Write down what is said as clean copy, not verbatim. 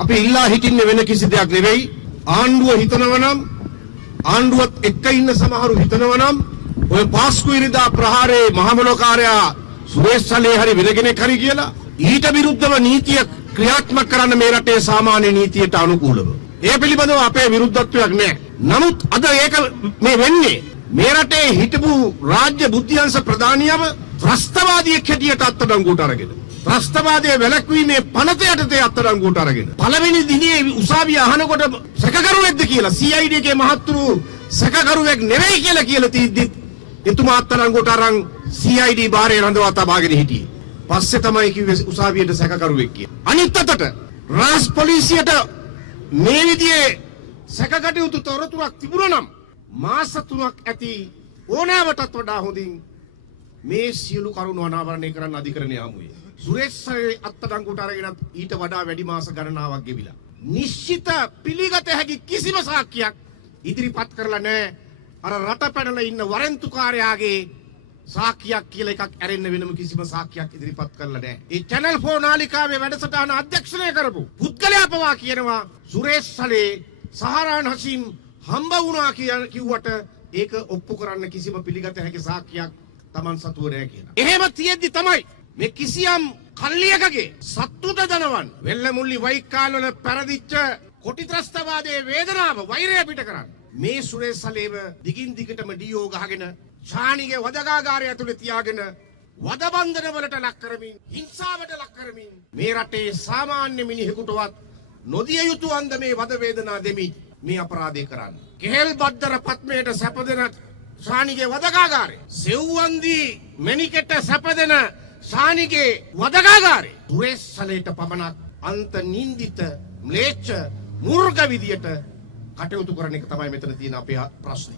අපි ඉල්ලා හිටින්නේ වෙන කිසි දෙයක් නෙවෙයි. ආණ්ඩුව හිතනවා නම් ආණ්ඩුවත් එක්ක ඉන්න සමහරු හිතනවා නම් ඔය පාස්කු ඉරිදා ප්‍රහාරයේ මහමනෝකාරයා සුරේෂ් සලේ හරි වෙන කෙනෙක් හරි කියලා ඊට විරුද්ධව නීතිය ක්‍රියාත්මක කරන්න මේ රටේ සාමාන්‍ය නීතියට අනුකූලව. ඒ පිළිබඳව අපේ විරුද්ධත්වයක් නැහැ. නමුත් අද ඒක මේ වෙන්නේ මේ රටේ හිටපු රාජ්‍ය බුද්ධියංශ ප්‍රධානියව ත්‍රස්තවාදියෙක් හැටියට අත්අඩංගුවට අරගෙන ත්‍රස්තවාදයේ වැළැක්වීමේ පනත යටතේ අත්අඩංගුවට අරගෙන පළවෙනි දිනේ උසාවිය අහනකොට සැකකරුවෙක්ද කියලා CID එකේ මහත්තුරු සැකකරුවෙක් නෙවෙයි කියලා තීද්දි එතුමා අත්අඩංගුවට අරන් CID බාරේ රඳවා තබාගෙන හිටියේ. පස්සේ තමයි කිව්වේ උසාවියට සැකකරුවෙක් කියලා. අනිත් අතට රාජ් පොලිසියට මේ විදිහේ සැකකටයුතු තොරතුරක් තිබුණා නම් මාස 3ක් ඇති ඕනෑවටත් වඩා හොඳින් මේ සියලු කරුණු අනාවරණය කරන්න අධිකරණය හමුවේ. සුරේෂ් සරේ අත්අඩංගුවට අරගෙන ඊට වඩා වැඩි මාස ගණනාවක් ගෙවිලා. නිශ්චිත පිළිගත හැකි කිසිම සාක්ෂියක් ඉදිරිපත් කරලා නැහැ. අර රට පැනලා ඉන්න වරෙන්තුකාරයාගේ සාක්ෂියක් කියලා එකක් ඇරෙන්න වෙනම කිසිම සාක්ෂියක් ඉදිරිපත් කරලා නැහැ. ඒ channel 4 නාලිකාවේ වැඩසටහන අධ්‍යක්ෂණය කරපු පුද්ගලයා පවා කියනවා සුරේෂ් සලේ සහරාන් හෂීම් හම්බ වුණා කිව්වට ඒක ඔප්පු කරන්න කිසිම පිළිගත හැකි සාක්ෂියක් Taman සතුව නැහැ කියලා. එහෙම තියෙද්දි තමයි මේ කිසියම් කල්ලියකගේ සත්තුත දනවන් වෙල්ලමුල්ලි වයිකාල් වල පෙරදිච්ච කොටි ත්‍රස්තවාදයේ වේදනාව වෛරය පිට කරන්න. මේ සුරේෂ් සලේව දිගින් දිගටම ඩීఓ ගහගෙන ශානිගේ වදකාගාරය ඇතුලේ තියාගෙන වදබන්ධන වලට ලක් කරමින් හිංසාවට ලක් කරමින් මේ රටේ සාමාන්‍ය මිනිහෙකුටවත් නොදිය යුතු අන්දමේ වද වේදනා දෙමි මේ අපරාධය කරන්නේ. කෙහෙල් බද්දර පත්මයට සැපදෙන ශානිගේ වදකාගාරය සෙව්වන්දි මෙනිකට සැපදෙන ශානිගේ වදකාගාරය සුරේෂ් සලේට පමණක් අන්ත නින්දිත ම්ලේච්ඡ මූර්ඛ විදියට කටයුතු කරන එක තමයි මෙතන තියෙන අපේ ප්‍රශ්නේ.